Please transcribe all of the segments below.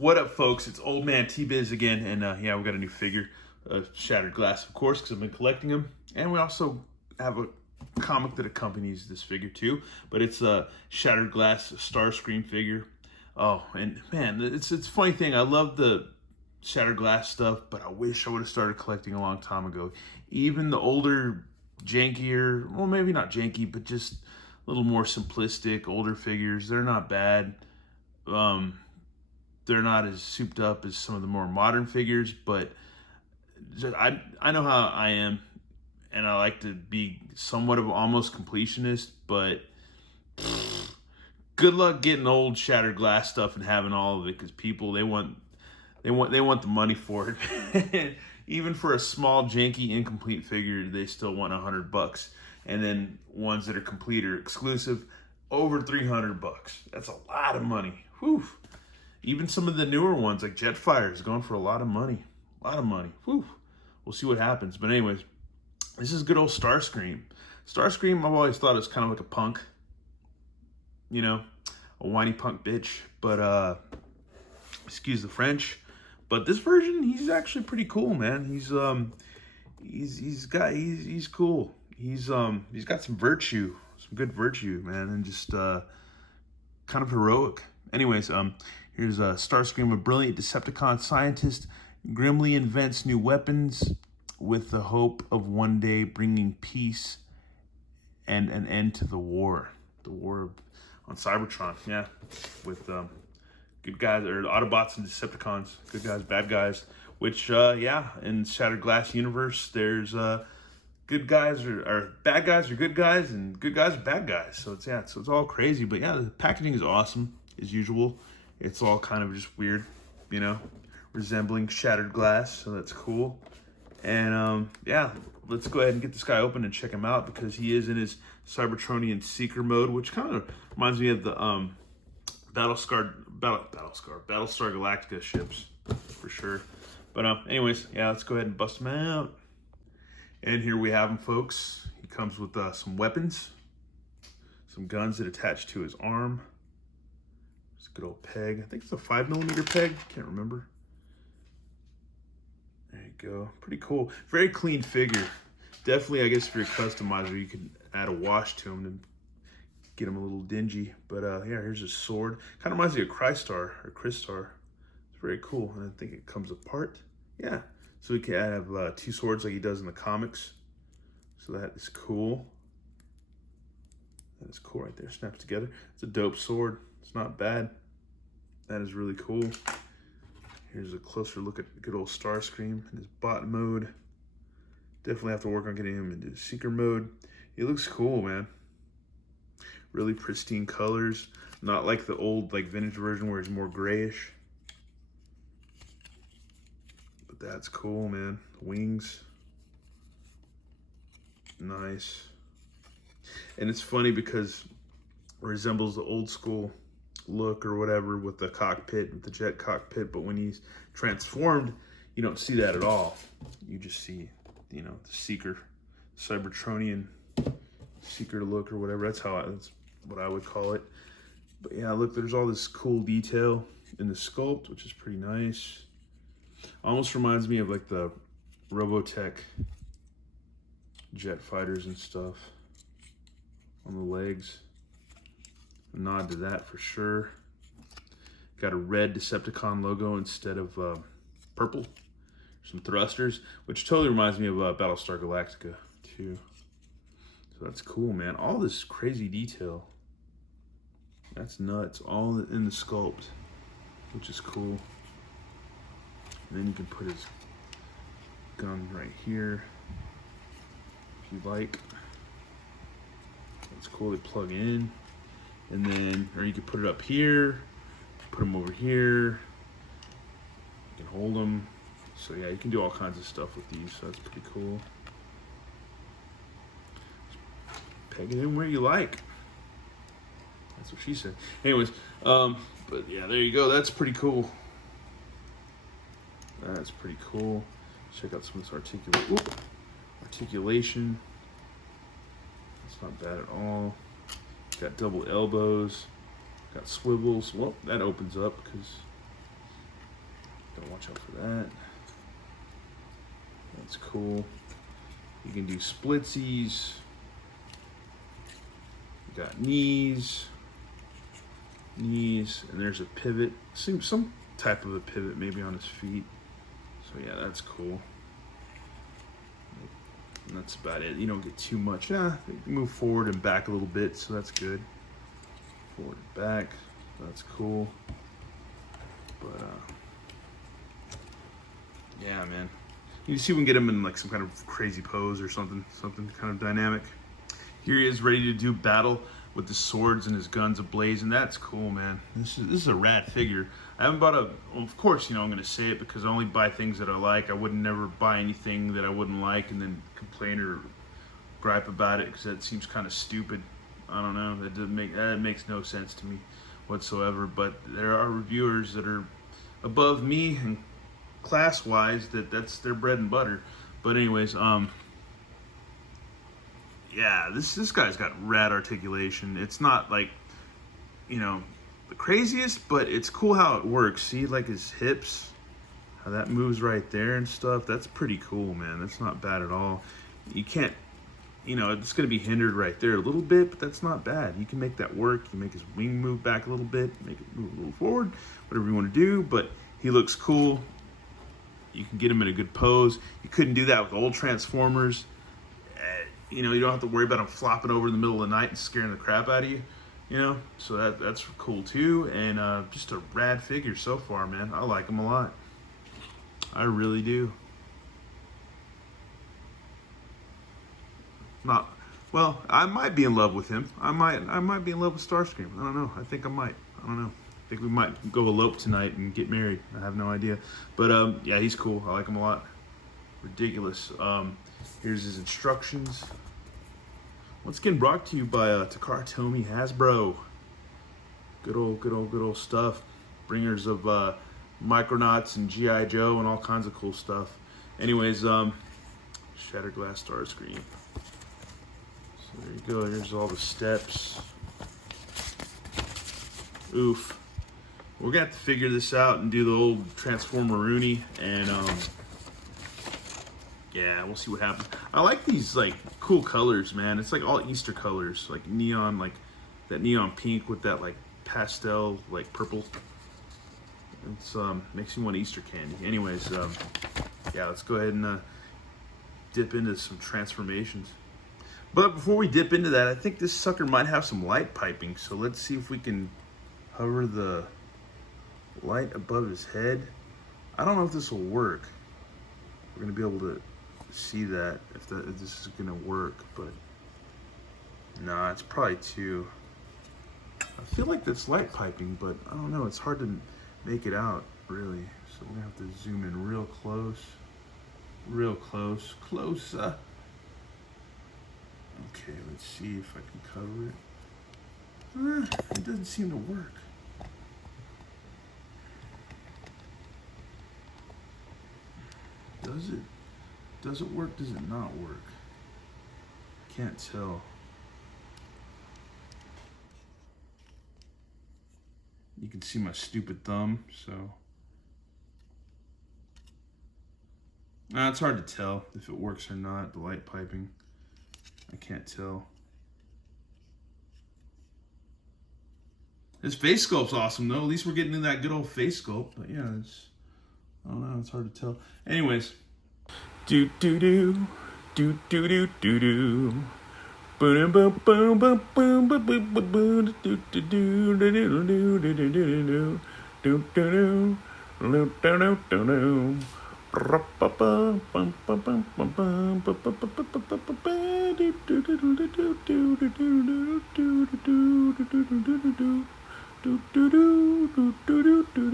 What up, folks? It's Old Man T-Biz again, and yeah, we got a new figure, Shattered Glass, of course, because I've been collecting them, and we also have a comic that accompanies this figure too. But it's a Shattered Glass Starscream figure. Oh, and man, it's a funny thing. I love the Shattered Glass stuff, but I wish I would have started collecting a long time ago. Even the older, jankier, well, maybe not janky, but just a little more simplistic, older figures, they're not bad. They're not as souped up as some of the more modern figures, but I know how I am, and I like to be somewhat of almost completionist, but good luck getting old Shattered Glass stuff and having all of it, because people, they want the money for it. Even for a small, janky, incomplete figure, they still want $100. And then ones that are complete or exclusive, over $300. That's a lot of money. Whew. Even some of the newer ones, like Jetfire, is going for a lot of money. A lot of money. Whew. We'll see what happens. But anyways, this is good old Starscream. Starscream, I've always thought is kind of like a punk. You know, a whiny punk bitch. But, excuse the French. But this version, he's actually pretty cool, man. He's cool. He's got some virtue, some good virtue, man, and just kind of heroic. Anyways, here's Starscream, a brilliant Decepticon scientist, grimly invents new weapons with the hope of one day bringing peace and an end to the war. The war on Cybertron, yeah, with good guys, or Autobots and Decepticons, good guys, bad guys, which, yeah, in Shattered Glass universe, there's good guys or bad guys are good guys, and good guys are bad guys. So it's, yeah, so it's all crazy. But yeah, the packaging is awesome, as usual. It's all kind of just weird, you know, resembling Shattered Glass, so that's cool. And yeah, let's go ahead and get this guy open and check him out, because he is in his Cybertronian Seeker mode, which kind of reminds me of the Battlestar Galactica ships, for sure. But anyways, yeah, let's go ahead and bust him out. And here we have him, folks. He comes with some weapons, some guns that attach to his arm. It's a good old peg. I think it's a 5mm peg. Can't remember. There you go. Pretty cool. Very clean figure. Definitely, I guess, if you're a customizer, you can add a wash to him and get him a little dingy. But yeah, here's his sword. Kind of reminds me of Crystar or Crystar. It's very cool. And I think it comes apart. Yeah. So he can have two swords like he does in the comics. So that is cool. That is cool right there. Snaps together. It's a dope sword. It's not bad. That is really cool. Here's a closer look at good old Starscream in his bot mode. Definitely have to work on getting him into Seeker mode. He looks cool, man. Really pristine colors. Not like the old, like, vintage version where he's more grayish. But that's cool, man. Wings. Nice. And it's funny because it resembles the old school look or whatever with the cockpit, with the jet cockpit, but when he's transformed, you don't see that at all. You just see, you know, the Seeker, Cybertronian Seeker look or whatever. That's what I would call it. But yeah, look, there's all this cool detail in the sculpt, which is pretty nice. Almost reminds me of like the Robotech jet fighters and stuff on the legs. A nod to that for sure. Got a red Decepticon logo instead of purple. Some thrusters, which totally reminds me of Battlestar Galactica too. So that's cool, man. All this crazy detail. That's nuts. All in the sculpt, which is cool. And then you can put his gun right here if you like. That's cool. They plug in. And then, or you could put it up here, put them over here. You can hold them. So yeah, you can do all kinds of stuff with these. So that's pretty cool. Just peg it in where you like. That's what she said. Anyways, but yeah, there you go. That's pretty cool. That's pretty cool. Check out some of this articulation. It's not bad at all. Got double elbows, got swivels. Well, that opens up because Gotta watch out for that. That's cool. You can do splitsies. You got knees, and there's a pivot. Seems some type of a pivot maybe on his feet. So yeah, that's cool. And that's about it. You don't get too much. Move forward and back a little bit, so that's good. Forward and back, that's cool. But yeah, man. You see, we can get him in like some kind of crazy pose or something kind of dynamic. Here he is, ready to do battle with the swords and his guns ablaze, and that's cool, man. This is a rad figure. I haven't bought well, of course, you know, I'm gonna say it because I only buy things that I like. I would never buy anything that I wouldn't like and then complain or gripe about it because that seems kind of stupid. I don't know. That makes no sense to me whatsoever. But there are reviewers that are above me and class-wise that's their bread and butter. But anyways, yeah, this guy's got rad articulation. It's not like, you know, the craziest, but it's cool how it works. See, like his hips, how that moves right there and stuff. That's pretty cool, man. That's not bad at all. You can't, you know, it's going to be hindered right there a little bit, but that's not bad. You can make that work. You make his wing move back a little bit, make it move a little forward, whatever you want to do, but he looks cool. You can get him in a good pose. You couldn't do that with old Transformers. You know, you don't have to worry about him flopping over in the middle of the night and scaring the crap out of you. You know, so that's cool too. And just a rad figure so far, man. I like him a lot. I really do. Well, I might be in love with him. I might be in love with Starscream. I don't know. I think I might. I don't know. I think we might go elope tonight and get married. I have no idea. But yeah, he's cool. I like him a lot. Ridiculous. Here's his instructions. Once again, brought to you by Takara Tomy Hasbro. Good old stuff. Bringers of Micronauts and G.I. Joe and all kinds of cool stuff. Anyways, Shattered Glass Starscream. So there you go. Here's all the steps. Oof. We're gonna have to figure this out and do the old Transformer Rooney, and yeah, we'll see what happens. I like these like cool colors, man. It's like all Easter colors, like neon, like that neon pink with that like pastel, like purple. It's makes me want Easter candy. Anyways, yeah, let's go ahead and dip into some transformations. But before we dip into that, I think this sucker might have some light piping. So let's see if we can hover the light above his head. I don't know if this will work. We're gonna be able to see that if this is gonna work, but nah, it's probably too. I feel like that's light piping, but I don't know. It's hard to make it out really. So we're gonna have to zoom in real close, closer. Okay, let's see if I can cover it. It doesn't seem to work. Does it? Does it work? Does it not work? Can't tell. You can see my stupid thumb, so. It's hard to tell if it works or not, the light piping. I can't tell. This face sculpt's awesome though. At least we're getting in that good old face sculpt. But yeah, I don't know, it's hard to tell. Anyways. Do do do do do do do do. Boom boom boom boom boom boom boom boom boom do do do do do do do do do do do do do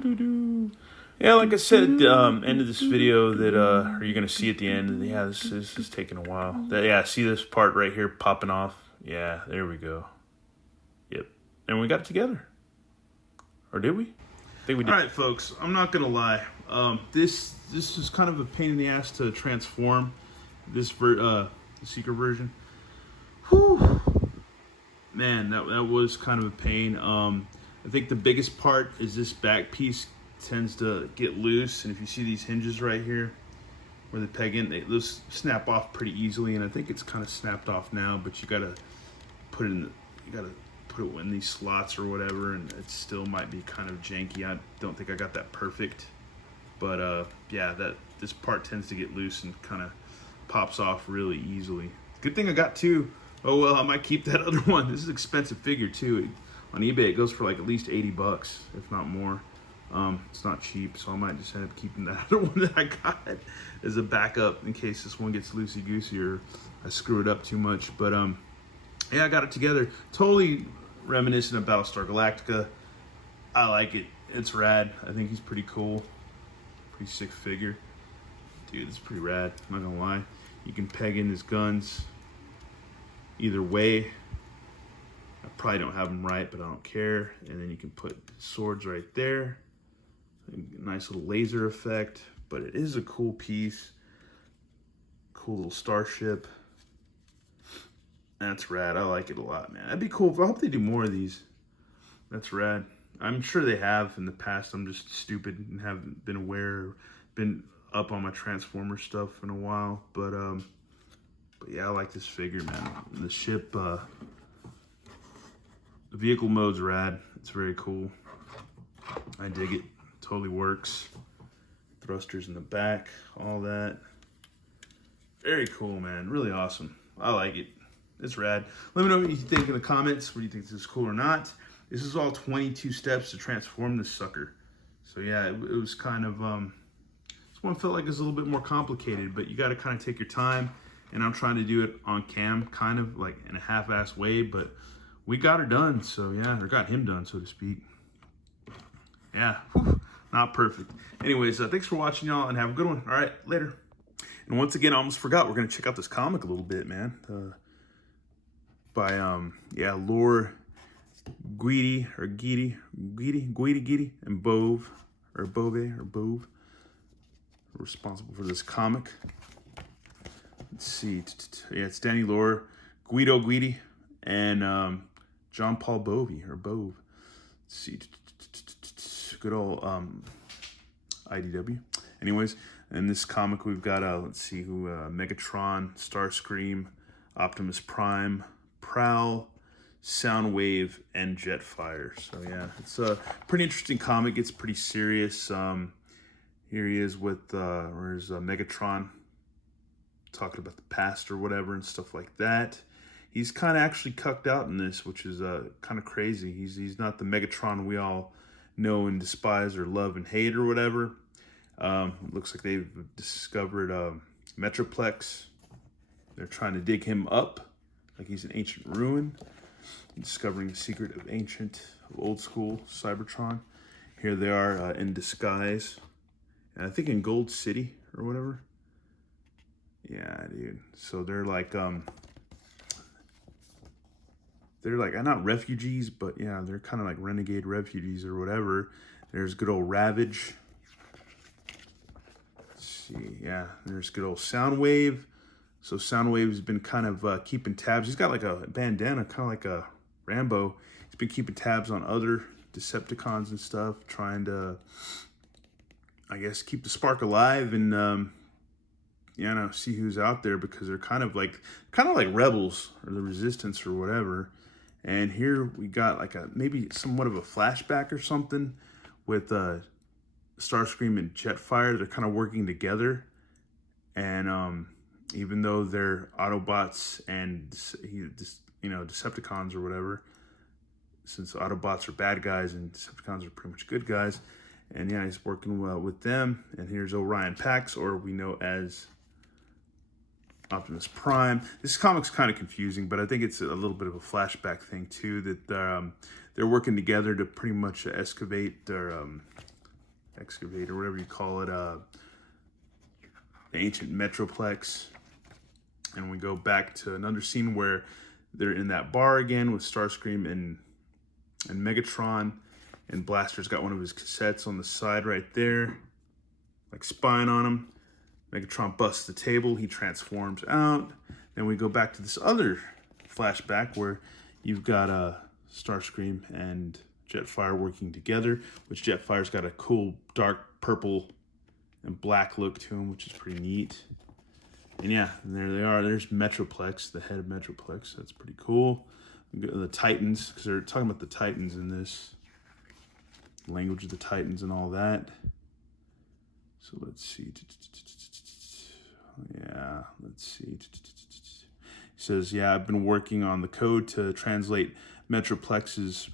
do do. Yeah, like I said at the end of this video that or you're gonna see at the end. Yeah, this is taking a while. Yeah, see this part right here popping off. Yeah, there we go. Yep, and we got it together. Or did we? I think we did. All right, folks. I'm not gonna lie. This is kind of a pain in the ass to transform. The secret version. Whew. Man, that was kind of a pain. I think the biggest part is this back piece tends to get loose, and if you see these hinges right here where they peg in, those snap off pretty easily, and I think it's kind of snapped off now, but you gotta put it in these slots or whatever, and it still might be kind of janky. I don't think I got that perfect, but yeah, this part tends to get loose and kind of pops off really easily. Good thing I got two. Oh well, I might keep that other one. This is an expensive figure too. On eBay it goes for like at least 80 bucks, if not more. It's not cheap, so I might just end up keeping that other one that I got as a backup in case this one gets loosey-goosey or I screw it up too much. But yeah, I got it together. Totally reminiscent of Battlestar Galactica. I like it. It's rad. I think he's pretty cool. Pretty sick figure. Dude, it's pretty rad. I'm not gonna lie. You can peg in his guns either way. I probably don't have them right, but I don't care. And then you can put swords right there. Nice little laser effect, but it is a cool piece. Cool little starship. That's rad. I like it a lot, man. That'd be cool. I hope they do more of these. That's rad. I'm sure they have in the past. I'm just stupid and haven't been aware, been up on my Transformer stuff in a while. But yeah, I like this figure, man. The ship, the vehicle mode's rad. It's very cool. I dig it. Totally works. Thrusters in the back, all that. Very cool, man. Really awesome. I like it. It's rad. Let me know what you think in the comments. What do you think this is cool or not? This is all 22 steps to transform this sucker. So yeah, it was kind of, this one felt like it was a little bit more complicated, but you got to kind of take your time. And I'm trying to do it on cam, kind of like in a half-assed way, but we got her done. So yeah, or got him done, so to speak. Yeah, whew, not perfect. Anyways, thanks for watching, y'all, and have a good one. All right, later. And once again, I almost forgot, we're gonna check out this comic a little bit, man. By yeah, Lore Guidi and Bove responsible for this comic. Let's see. Yeah, it's Danny Lore, Guido Guidi, and John Paul Bove. Let's see. Good old IDW. Anyways, in this comic we've got let's see who Megatron, Starscream, Optimus Prime, Prowl, Soundwave, and Jetfire. So yeah, it's a pretty interesting comic. It's pretty serious. Here he is with where's Megatron talking about the past or whatever and stuff like that. He's kind of actually cucked out in this, which is kind of crazy. He's not the Megatron we all know and despise or love and hate or whatever. Looks like they've discovered Metroplex. They're trying to dig him up like he's an ancient ruin, discovering the secret of old school Cybertron. Here they are in disguise, and I think in Gold City or whatever. Yeah, dude. So they're like not refugees, but yeah, they're kind of like renegade refugees or whatever. There's good old Ravage. Let's see, yeah, there's good old Soundwave. So Soundwave's been kind of keeping tabs. He's got like a bandana, kind of like a Rambo. He's been keeping tabs on other Decepticons and stuff, trying to, I guess, keep the spark alive and you know, see who's out there, because they're kind of like rebels or the resistance or whatever. And here we got like maybe somewhat of a flashback or something with Starscream and Jetfire. They're kind of working together, and even though they're Autobots and you know, Decepticons or whatever, since Autobots are bad guys and Decepticons are pretty much good guys, and yeah, he's working well with them. And here's Orion Pax, or we know as Optimus Prime. This comic's kind of confusing, but I think it's a little bit of a flashback thing too, that they're working together to pretty much excavate or whatever you call it, the ancient Metroplex. And we go back to another scene where they're in that bar again with Starscream and Megatron, and Blaster's got one of his cassettes on the side right there, like spying on him. Megatron busts the table, he transforms out. Then we go back to this other flashback where you've got Starscream and Jetfire working together, which Jetfire's got a cool dark purple and black look to him, which is pretty neat. And yeah, and there they are. There's Metroplex, the head of Metroplex. That's pretty cool. The Titans, because they're talking about the Titans in this. Language of the Titans and all that. So let's see. Yeah, let's see. He says, yeah, I've been working on the code to translate Metroplex's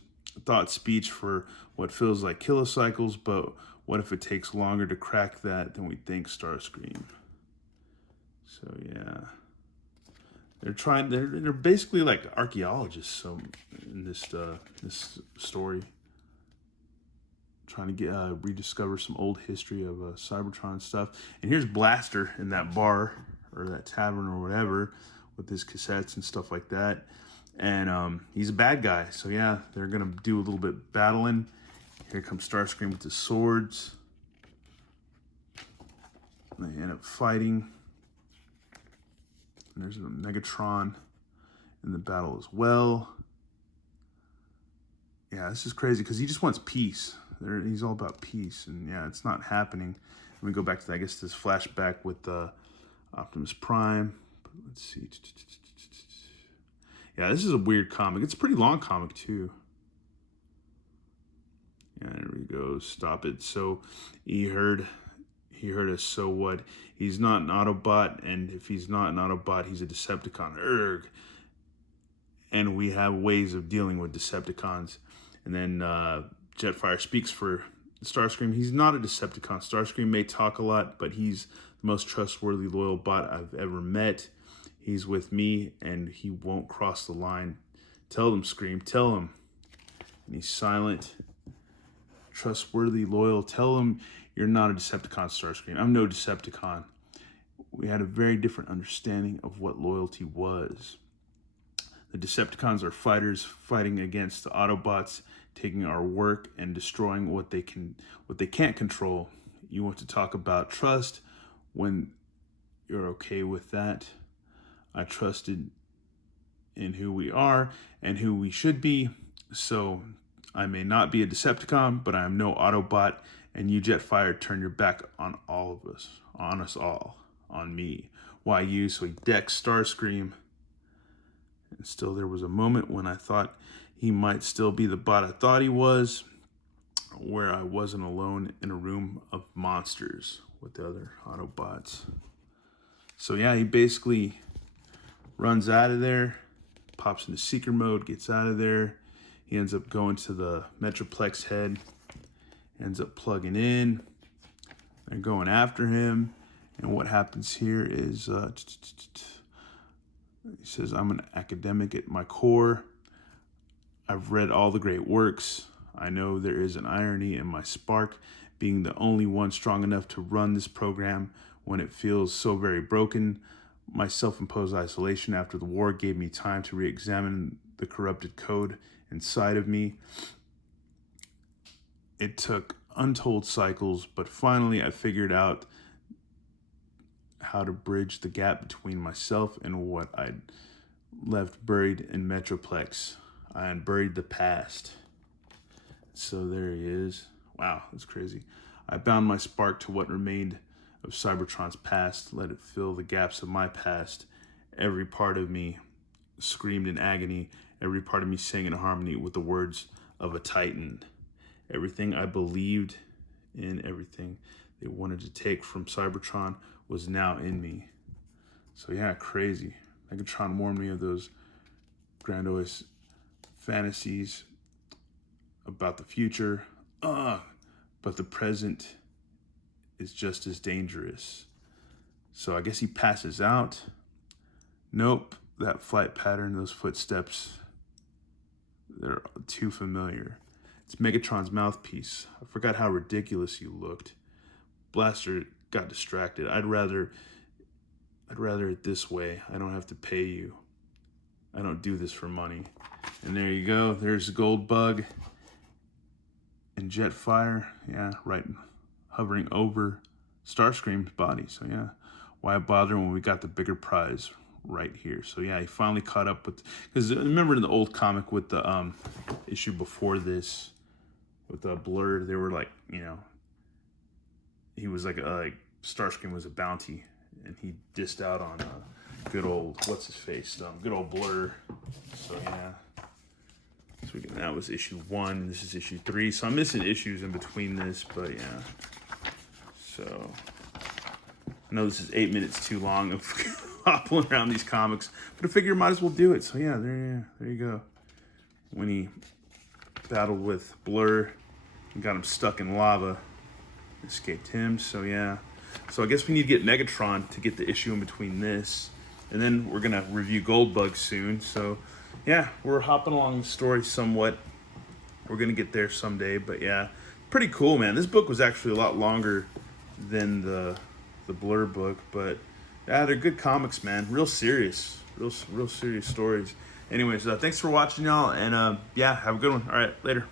thought speech for what feels like kilocycles, but what if it takes longer to crack that than we think, Starscream? So yeah, they're basically like archaeologists. So in this this story, trying to get rediscover some old history of Cybertron stuff. And here's Blaster in that bar or that tavern or whatever with his cassettes and stuff like that. And he's a bad guy. So yeah, they're gonna do a little bit battling. Here comes Starscream with his swords. And they end up fighting. And there's a Megatron in the battle as well. Yeah, this is crazy because he just wants peace. He's all about peace, and yeah, it's not happening. Let me go back to, I guess, this flashback with Optimus Prime. But let's see. Yeah, this is a weird comic. It's a pretty long comic too. Yeah, there we go. Stop it. So he heard us. So what? He's not an Autobot, and if he's not an Autobot, he's a Decepticon. Erg. And we have ways of dealing with Decepticons. And then Jetfire speaks for Starscream. He's not a Decepticon. Starscream may talk a lot, but he's the most trustworthy, loyal bot I've ever met. He's with me, and he won't cross the line. Tell them, Scream. Tell him. And he's silent. Trustworthy, loyal. Tell him you're not a Decepticon, Starscream. I'm no Decepticon. We had a very different understanding of what loyalty was. The Decepticons are fighters fighting against the Autobots, taking our work and destroying what they can't control. You want to talk about trust when you're okay with that. I trusted in who we are and who we should be. So I may not be a Decepticon, but I am no Autobot. And you, Jetfire, turn your back on all of us, on us all, on me. Why you? So he decks Starscream. And still there was a moment when I thought he might still be the bot I thought he was, where I wasn't alone in a room of monsters with the other Autobots. So yeah, he basically runs out of there, pops into seeker mode, gets out of there. He ends up going to the Metroplex head, ends up plugging in and going after him. And what happens here is he says, I'm an academic at my core. I've read all the great works. I know there is an irony in my spark being the only one strong enough to run this program when it feels so very broken. My self-imposed isolation after the war gave me time to re-examine the corrupted code inside of me. It took untold cycles, but finally I figured out how to bridge the gap between myself and what I'd left buried in Metroplex. I unburied the past. So there he is. Wow, that's crazy. I bound my spark to what remained of Cybertron's past, let it fill the gaps of my past. Every part of me screamed in agony. Every part of me sang in harmony with the words of a Titan. Everything I believed in, everything they wanted to take from Cybertron was now in me. So yeah, crazy. Megatron warned me of those grandiose fantasies about the future. But the present is just as dangerous. So I guess he passes out. Nope, that flight pattern, those footsteps, they're too familiar. It's Megatron's mouthpiece. I forgot how ridiculous you looked. Blaster got distracted. I'd rather it this way. I don't have to pay you. I don't do this for money. And there you go. There's Goldbug and Jetfire. Yeah, right, hovering over Starscream's body. So yeah, why bother when we got the bigger prize right here. So yeah, he finally caught up with, because remember in the old comic with the issue before this, with the Blur, they were like, you know, he was like Starscream was a bounty, and he dissed out on good old, what's his face, good old Blur. So yeah, so that was issue 1, and this is issue 3. So I'm missing issues in between this, but yeah. So I know this is 8 minutes too long of hopping around these comics, but I figure I might as well do it. So yeah, there you go. When he battled with Blur and got him stuck in lava, escaped him. So yeah, so I guess we need to get Megatron to get the issue in between this, and then we're gonna review Goldbug soon. So yeah, we're hopping along the story somewhat. We're gonna get there someday, but yeah, pretty cool, man. This book was actually a lot longer than the Blur book, but yeah, they're good comics, man. Real serious, real serious stories. Anyways, thanks for watching, y'all, and yeah, have a good one. All right, later.